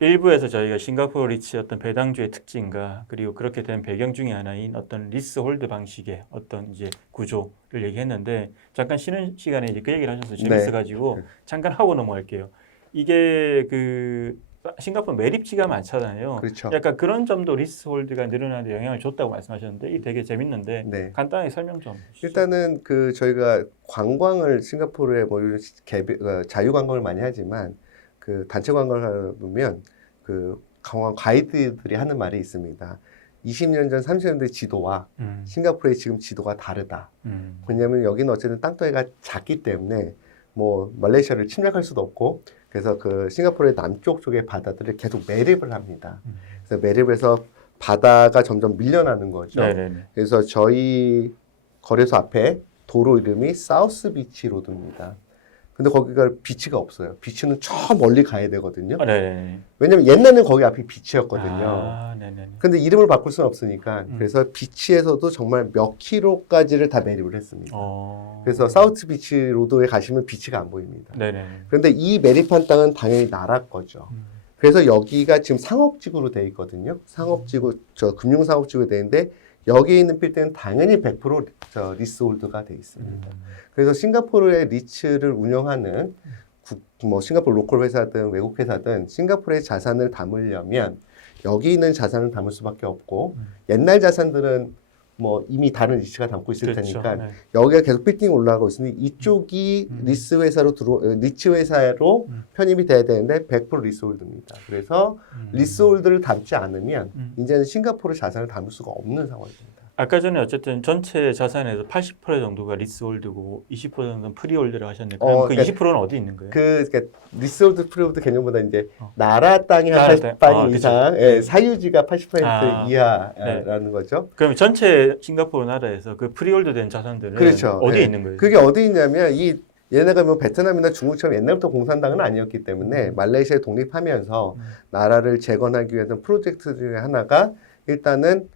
일부에서 저희가 싱가포르 리츠의 어떤 배당주의 특징과 그리고 그렇게 된 배경 중에 하나인 어떤 리스 홀드 방식의 어떤 이제 구조를 얘기했는데 잠깐 쉬는 시간에 이제 그 얘기를 하셔서 재밌어가지고 잠깐 하고 넘어갈게요. 이게 그 싱가포르 매립지가 많잖아요. 그렇죠. 약간 그런 점도 리스 홀드가 늘어나는 데 영향을 줬다고 말씀하셨는데 이게 되게 재밌는데 네. 간단하게 설명 좀 해주시죠. 일단은 그 저희가 관광을 싱가포르에 뭐 이런 자유 관광을 많이 하지만 그 단체 관광을 하면 그 관광 가이드들이 하는 말이 있습니다. 20년 전, 30년 대 지도와 싱가포르의 지금 지도가 다르다. 왜냐하면 여기는 어쨌든 땅덩이가 작기 때문에 뭐 말레이시아를 침략할 수도 없고 그래서 그 싱가포르의 남쪽 쪽의 바다들을 계속 매립을 합니다. 그래서 매립해서 바다가 점점 밀려나는 거죠. 네네네. 그래서 저희 거래소 앞에 도로 이름이 사우스 비치 로드입니다. 근데 거기가 비치가 없어요. 비치는 저 멀리 가야 되거든요. 네네. 왜냐면 옛날에는 거기 앞이 비치였거든요. 아, 네네. 근데 이름을 바꿀 수는 없으니까 그래서 비치에서도 정말 몇 킬로까지를 다 매립을 했습니다. 그래서 사우스 비치 로드에 가시면 비치가 안 보입니다. 네네. 그런데 이 매립한 땅은 당연히 나라 거죠. 그래서 여기가 지금 상업지구로 돼 있거든요. 상업지구, 저 금융상업지구로 돼 있는데 여기에 있는 빌딩은 당연히 100% 리스홀드가 돼 있습니다. 그래서 싱가포르의 리츠를 운영하는 뭐 싱가포르 로컬 회사든 외국 회사든 싱가포르의 자산을 담으려면 여기 있는 자산을 담을 수밖에 없고 옛날 자산들은 뭐 이미 다른 리츠가 담고 있을 그렇죠. 테니까 네. 여기가 계속 빌딩이 올라가고 있으니 이쪽이 리츠 회사로 편입이 돼야 되는데 100% 리스홀드입니다. 그래서 리스홀드를 담지 않으면 이제는 싱가포르 자산을 담을 수가 없는 상황입니다. 아까 전에 어쨌든 전체 자산에서 80% 정도가 리스홀드고 20% 정도는 프리홀드를 하셨는데 그럼 그 그러니까 20%는 어디 있는 거예요? 그러니까 리스홀드 프리홀드 개념보다 이제 나라 땅이 한 나라 80% 땅. 이상, 예, 사유지가 80% 아, 이하라는 거죠. 그럼 전체 싱가포르 나라에서 그 프리홀드 된 자산들은 그렇죠. 어디에 예. 있는 거예요? 그게 어디 있냐면 얘네가 뭐 베트남이나 중국처럼 옛날부터 공산당은 아니었기 때문에 말레이시아에 독립하면서 나라를 재건하기 위한 프로젝트 중에 하나가 일단은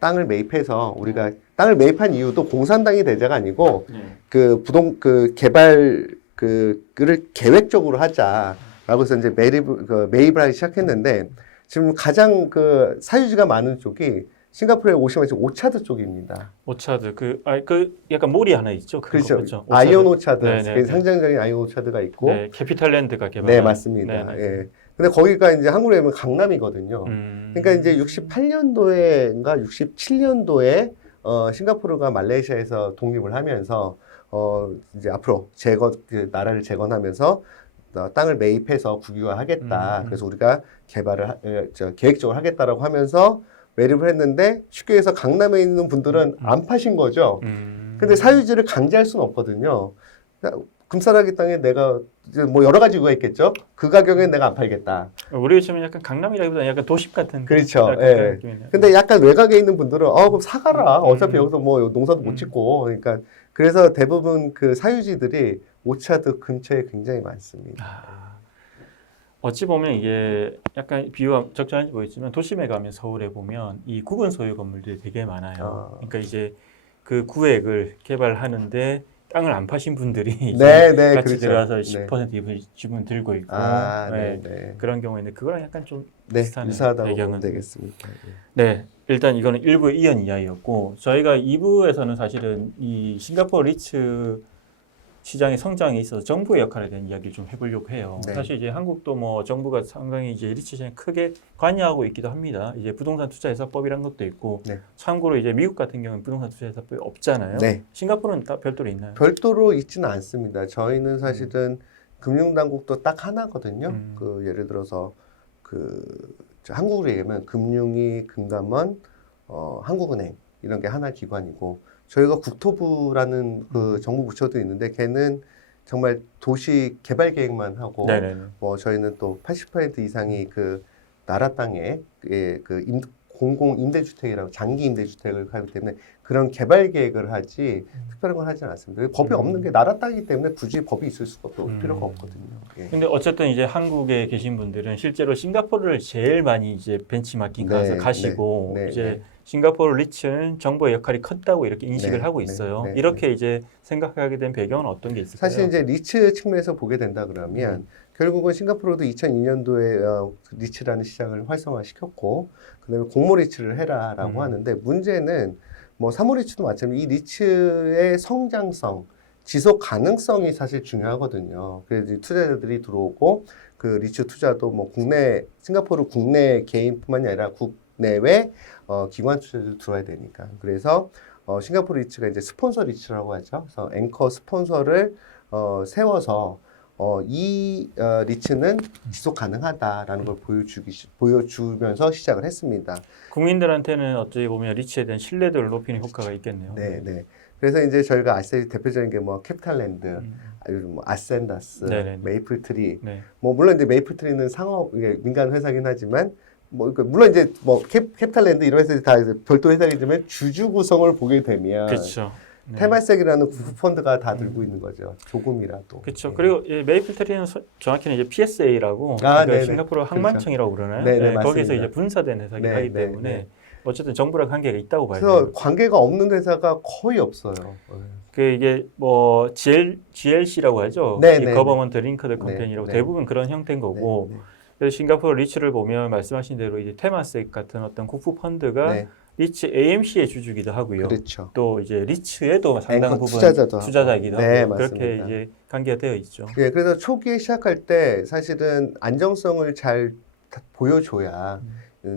땅을 매입해서 우리가 땅을 매입한 이유도 공산당이 대자가 아니고 그 개발 그를 계획적으로 하자라고 해서 이제 매입을 하기 시작했는데 지금 가장 그 사유지가 많은 쪽이 싱가포르에 오시면 지금 오차드 쪽입니다. 오차드 그 약간 몰이 하나 있죠. 그렇죠. 오차드. 아이온 오차드, 네네. 상징적인 아이온 오차드가 있고, 네, 캐피탈랜드가 개발. 네 맞습니다. 네네. 예. 근데 거기가 이제 한국으로 하면 강남이거든요. 그러니까 이제 68년도에인가 67년도에 싱가포르가 말레이시아에서 독립을 하면서 이제 앞으로 나라를 재건하면서 땅을 매입해서 국유화하겠다. 그래서 우리가 계획적으로 하겠다라고 하면서 매립을 했는데 쉽게 해서 강남에 있는 분들은 안 파신 거죠. 근데 사유지를 강제할 수는 없거든요. 금싸라기 땅에 내가 이제 뭐 여러 가지 이유가 있겠죠. 그 가격에 내가 안 팔겠다. 우리가 지금 약간 강남이라기보다 약간 도심 같은. 그렇죠. 그런 예. 느낌이네요. 근데 약간 외곽에 있는 분들은 그럼 사가라. 어차피 여기서 뭐 농사도 못 짓고. 그러니까 그래서 대부분 그 사유지들이 오차드 근처에 굉장히 많습니다. 어찌 보면 이게 약간 비유가 적절한지 모르겠지만 도심에 가면 서울에 보면 이 구분 소유 건물들이 되게 많아요. 그러니까 이제 그 구획을 개발하는데 땅을 안 파신 분들이 이제 같이 그렇죠. 들어와서 10% 지분 들고 있고 그런 경우에는 그거랑 약간 좀 비슷한 유사하다고 배경은 보면 되겠습니다. 네, 일단 이거는 1부 이연 이야기였고 저희가 2부에서는 사실은 이 싱가포르 리츠 시장의 성장에 있어서 정부의 역할에 대한 이야기를 좀 해보려고 해요. 네. 사실 이제 한국도 뭐 정부가 상당히 이제 리츠 시장에 크게 관여하고 있기도 합니다. 이제 부동산 투자회사법이란 것도 있고, 참고로 이제 미국 같은 경우는 부동산 투자회사법이 없잖아요. 싱가포르는 별도로 있나요? 별도로 있지는 않습니다. 저희는 사실은 금융당국도 딱 하나거든요. 그 예를 들어서 한국으로 얘기하면 금융위, 금감원, 한국은행 이런 게 하나 기관이고. 저희가 국토부라는 그 정부 부처도 있는데 걔는 정말 도시 개발 계획만 하고 뭐 저희는 또 80% 이상이 그 나라 땅에 공공 임대주택이라고 장기 임대주택을 하기 때문에 그런 개발 계획을 하지 특별한 건 하지는 않습니다. 법이 없는 게 나라 땅이기 때문에 굳이 법이 있을 수가 필요가 없거든요. 근데 어쨌든 이제 한국에 계신 분들은 실제로 싱가포르를 제일 많이 이제 벤치마킹 가서 가시고 이제 싱가포르 리츠는 정부의 역할이 컸다고 이렇게 인식을 하고 있어요. 이렇게 이제 생각하게 된 배경은 어떤 게 있을까요? 사실 이제 리츠 측면에서 보게 된다 그러면 결국은 싱가포르도 2002년도에 리츠라는 시장을 활성화시켰고 그다음에 공모 리츠를 해라라고 하는데 문제는 뭐 사모 리츠도 마찬가지로 이 리츠의 성장성, 지속 가능성이 사실 중요하거든요. 그래서 투자자들이 들어오고 그 리츠 투자도 뭐 국내 싱가포르 국내 개인뿐만이 아니라 국내외 기관 투자자들 들어와야 되니까. 그래서 싱가포르 리츠가 이제 스폰서 리츠라고 하죠. 그래서 앵커 스폰서를 세워서 이 리츠는 지속 가능하다라는 걸 보여주면서 시작을 했습니다. 국민들한테는 어찌 보면 리츠에 대한 신뢰도를 높이는 효과가 있겠네요. 네, 네. 그래서 이제 저희가 아시다시피 대표적인 게 뭐 캐피탈랜드, 뭐 아센다스, 네네네. 메이플트리. 네. 뭐 물론 이제 메이플트리는 상업 이게 민간 회사긴 하지만 뭐 물론 이제 뭐 캐피탈랜드 이런 회사들이 다 별도 회사이지만 주주 구성을 보게 되면 그렇죠. 네. 테마색이라는 펀드가 다 들고 있는 거죠. 조금이라도. 그렇죠. 네. 그리고 이 메이플트리는 정확히는 이제 PSA라고 네네. 싱가포르 항만청이라고 그러나요? 네네, 네, 맞습니다. 거기서 이제 분사된 회사이긴 네, 하기 네, 때문에 네. 어쨌든 정부랑 관계가 있다고 봐야 그래서 돼요. 관계가 없는 회사가 거의 없어요. 그 이게 뭐 GLC라고 하죠. 네, 이 네, 거버먼트 링크드 컴퍼니라고 네. 대부분 그런 형태인 거고. 네, 네. 그래서 싱가포르 리츠를 보면 말씀하신 대로 이제 테마섹 같은 어떤 국부 펀드가 네, 리츠 AMC의 주주기도 하고요. 그렇죠. 또 이제 리츠에도 상당 앵커 부분 투자자도 하고. 투자자이기도 네, 하고 그렇게 맞습니다. 이제 관계가 되어 있죠. 예, 그래서 초기에 시작할 때 사실은 안정성을 잘 보여줘야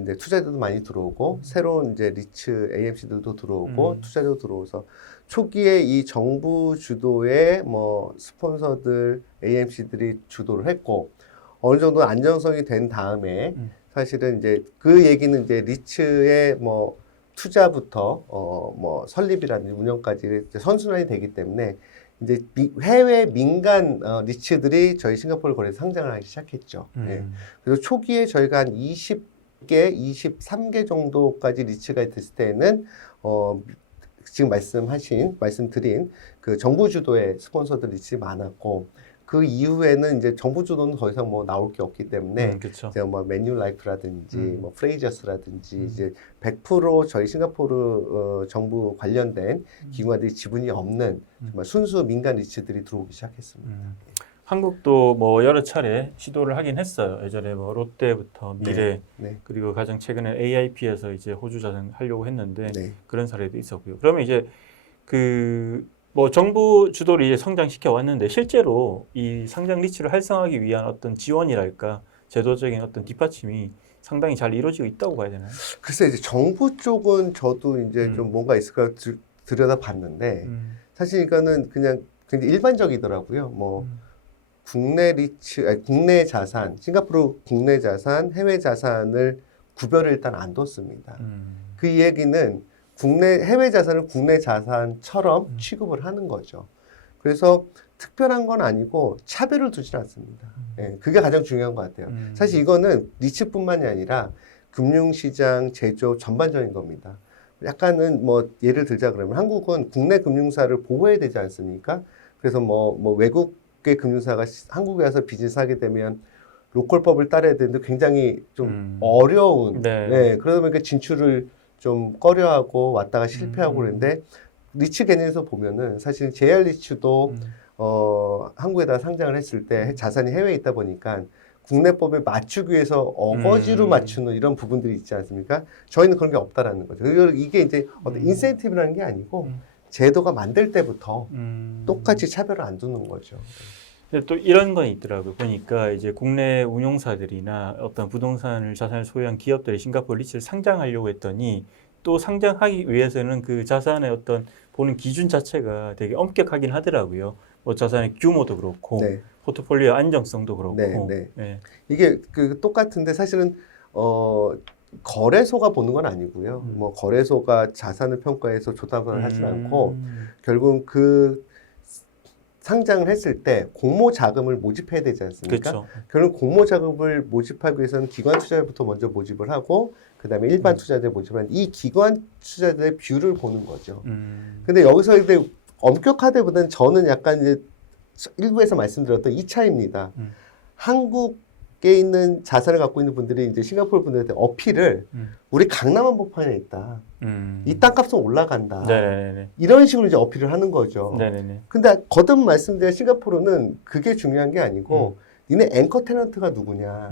이제 투자자도 많이 들어오고 새로운 이제 리츠 AMC들도 들어오고 투자자도 들어오서 초기에 이 정부 주도의 뭐 스폰서들 AMC들이 주도를 했고 어느 정도 안정성이 된 다음에 사실은 이제 그 얘기는 이제 리츠의 뭐 투자부터 뭐 설립이라든지 운영까지 이제 선순환이 되기 때문에 이제 해외 민간 리츠들이 저희 싱가포르 거래소 상장을 하기 시작했죠. 예. 그래서 초기에 저희가 한 20개, 23개 정도까지 리츠가 됐을 때는 지금 말씀드린 그 정부 주도의 스폰서들 리츠가 많았고 그 이후에는 이제 정부 주도는 더 이상 뭐 나올 게 없기 때문에 그렇죠. 제가 뭐 매뉴라이프라든지 뭐 프레이저스라든지 이제 100% 저희 싱가포르 정부 관련된 기관들이 지분이 없는 정말 순수 민간 리츠들이 들어오기 시작했습니다. 한국도 뭐 여러 차례 시도를 하긴 했어요. 예전에 뭐 롯데부터 미래 네. 그리고 가장 최근에 AIP에서 이제 호주 자산 하려고 했는데 네. 그런 사례도 있었고요. 그러면 이제 그 뭐 정부 주도를 이제 성장시켜 왔는데 실제로 이 상장 리츠를 활성화하기 위한 어떤 지원이랄까 제도적인 어떤 뒷받침이 상당히 잘 이루어지고 있다고 봐야 되나요? 글쎄 이제 정부 쪽은 저도 이제 좀 뭔가 있을까 들여다 봤는데 사실 이거는 그냥 굉장히 일반적이더라고요. 뭐 국내 리츠, 아니, 국내 자산, 싱가포르 국내 자산, 해외 자산을 구별을 일단 안 뒀습니다. 그 얘기는 해외 자산을 국내 자산처럼 취급을 하는 거죠. 그래서 특별한 건 아니고 차별을 두질 않습니다. 예, 그게 가장 중요한 것 같아요. 사실 이거는 리츠뿐만이 아니라 금융시장, 제조업 전반적인 겁니다. 약간은 뭐 예를 들자 그러면 한국은 국내 금융사를 보호해야 되지 않습니까? 그래서 뭐 외국의 금융사가 한국에 와서 비즈니스 하게 되면 로컬법을 따라야 되는데 굉장히 좀 어려운, 네, 그러다 보니까 진출을 좀 꺼려하고 왔다가 실패하고 그러는데 리츠 개념에서 보면은 사실 JR 리츠도 한국에다 상장을 했을 때 자산이 해외에 있다 보니까 국내법에 맞추기 위해서 어거지로 맞추는 이런 부분들이 있지 않습니까? 저희는 그런 게 없다라는 거죠. 이게 이제 어떤 인센티브라는 게 아니고 제도가 만들 때부터 똑같이 차별을 안 두는 거죠. 근데 또 이런 건 있더라고요. 보니까 이제 국내 운용사들이나 어떤 부동산을 자산을 소유한 기업들이 싱가포르 리츠를 상장하려고 했더니 또 상장하기 위해서는 그 자산의 어떤 보는 기준 자체가 되게 엄격하긴 하더라고요. 뭐 자산의 규모도 그렇고 네. 포트폴리오 안정성도 그렇고. 네. 이게 그 똑같은데 사실은 거래소가 보는 건 아니고요. 뭐 거래소가 자산을 평가해서 조사를 하지 않고 결국은 그 상장을 했을 때 공모 자금을 모집해야 되지 않습니까? 그렇죠. 결국 공모 자금을 모집하기 위해서는 기관 투자자부터 먼저 모집을 하고 그다음에 일반 투자자 모집하는 이 기관 투자자의 뷰를 보는 거죠. 근데 여기서 이제 엄격하다보다는 저는 약간 이제 일부에서 말씀드렸던 이 차이입니다. 한국에 있는 자산을 갖고 있는 분들이 이제 싱가포르 분들한테 어필을 우리 강남 한복판에 있다. 이 땅값은 올라간다. 네네네. 이런 식으로 이제 어필을 하는 거죠. 네네네. 근데 거듭 말씀드린 싱가포르는 그게 중요한 게 아니고 니네 앵커 테넌트가 누구냐?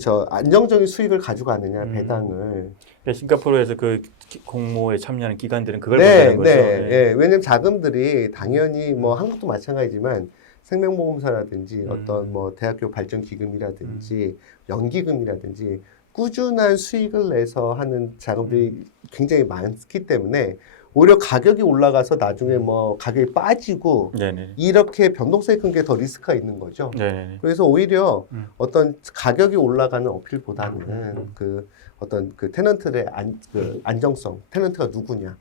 저 안정적인 수익을 가져가느냐 배당을. 그러니까 싱가포르에서 그 공모에 참여하는 기관들은 그걸 네, 본다는 거죠. 네, 예. 왜냐면 자금들이 당연히 뭐 한국도 마찬가지지만 생명보험사라든지 어떤 뭐 대학교 발전 기금이라든지 연기금이라든지 꾸준한 수익을 내서 하는 자금들이 굉장히 많기 때문에 오히려 가격이 올라가서 나중에 뭐 가격이 빠지고 네네. 이렇게 변동성이 큰 게 더 리스크가 있는 거죠. 네네. 그래서 오히려 어떤 가격이 올라가는 어필보다는 그 어떤 그 테넌트의 그 안정성, 테넌트가 누구냐,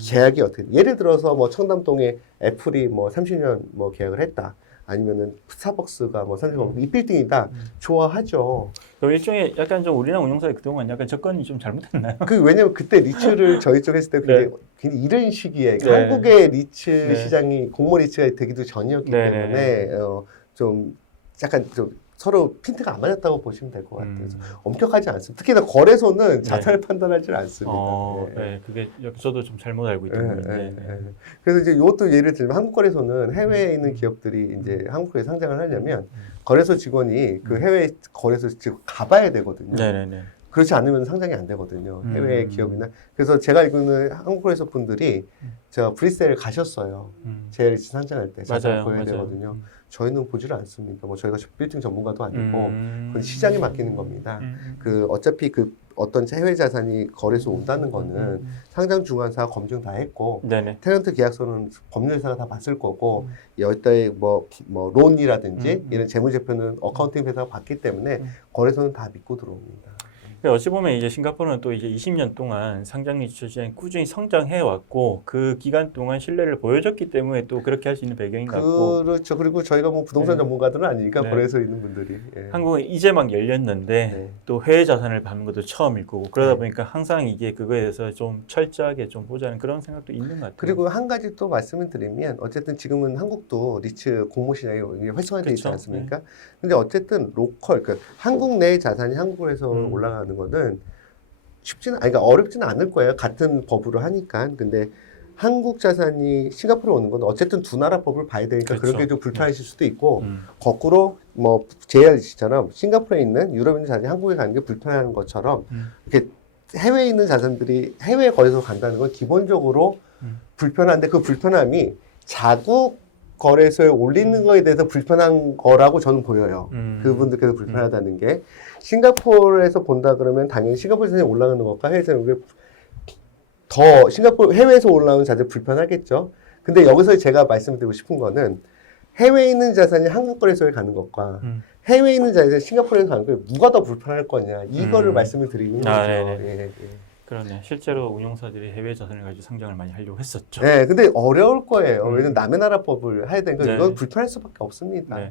계약이 어떻게, 예를 들어서 뭐 청담동에 애플이 뭐 30년 뭐 계약을 했다. 아니면은 스타벅스가 뭐 30년 이 빌딩이다. 좋아하죠. 그럼 일종의 약간 좀 우리나라 운용사의 그동안 약간 접근이 좀 잘못했나요? 그 왜냐면 그때 리츠를 저희 쪽 했을 때 굉장히 이른 시기에 한국의 리츠 시장이 공모 리츠가 되기도 전이었기 때문에 좀 약간 좀 서로 핀트가 안 맞았다고 보시면 될 것 같아요. 그래서 엄격하지 않습니다. 특히나 거래소는 자산을 판단하지 않습니다. 네, 그게 저도 좀 잘못 알고 있던데. 그래서 이제 이것도 예를 들면 한국 거래소는 해외에 있는 기업들이 이제 한국에 상장을 하려면 거래소 직원이 그 해외 거래소 직원 가봐야 되거든요. 네네네. 그렇지 않으면 상장이 안 되거든요. 해외 기업이나. 그래서 제가 알기로는 한국 거래소 분들이 저 브뤼셀 가셨어요. JLC 상장할 때 자산을 보여야 되거든요. 저희는 보지를 않습니다. 뭐 저희가 빌딩 전문가도 아니고 그건 시장에 맡기는 겁니다. 그 어차피 그 어떤 해외 자산이 거래소 온다는 거는 상장 중간사 검증 다 했고 테넌트 계약서는 법률사가 다 봤을 거고 여기다의 뭐 론이라든지 이런 재무제표는 어카운팅 회사가 봤기 때문에 거래소는 다 믿고 들어옵니다. 어찌 보면 이제 싱가포르는 또 이제 20년 동안 상장 리츠 시장이 꾸준히 성장해 왔고 그 기간 동안 신뢰를 보여줬기 때문에 또 그렇게 할 수 있는 배경인 것 같고. 그렇죠. 그리고 저희가 뭐 부동산 전문가들은 아니니까 거래소에 있는 분들이. 한국은 이제 막 열렸는데 또 해외 자산을 받는 것도 처음일 거고 그러다 보니까 항상 이게 그거에 대해서 좀 철저하게 좀 보자는 그런 생각도 있는 것 같아요. 그리고 한 가지 또 말씀을 드리면 어쨌든 지금은 한국도 리츠 공모 시장이 활성화되어 있지 않습니까? 근데 어쨌든 로컬, 그러니까 한국 내 자산이 한국에서 올라가는 거는 그러니까 어렵지는 않을 거예요. 같은 법으로 하니까. 근데 한국 자산이 싱가포르에 오는 건 어쨌든 두 나라 법을 봐야 되니까 그렇게 좀 불편하실 수도 있고 거꾸로 뭐 JLC처럼 싱가포르에 있는 유럽인 자산이 한국에 가는 게 불편한 것처럼 이렇게 해외에 있는 자산들이 해외 거래소 간다는 건 기본적으로 불편한데 그 불편함이 자국 거래소에 올리는 거에 대해서 불편한 거라고 저는 보여요. 그분들께서 불편하다는 게. 싱가포르에서 본다 그러면 당연히 싱가포르 자산이 올라가는 것과 해외 자산이 더 싱가포르 해외에서 올라오는 자산이 불편하겠죠. 근데 여기서 제가 말씀드리고 싶은 거는 해외에 있는 자산이 한국 거래소에 가는 것과 해외에 있는 자산이 싱가포르에서 가는 거 누가 더 불편할 거냐 이거를 말씀을 드리는 거죠. 그러네. 실제로 운용사들이 해외 자산을 가지고 상장을 많이 하려고 했었죠. 네, 근데 어려울 거예요. 왜냐면 남의 나라 법을 해야 되니까 이건 불편할 수밖에 없습니다.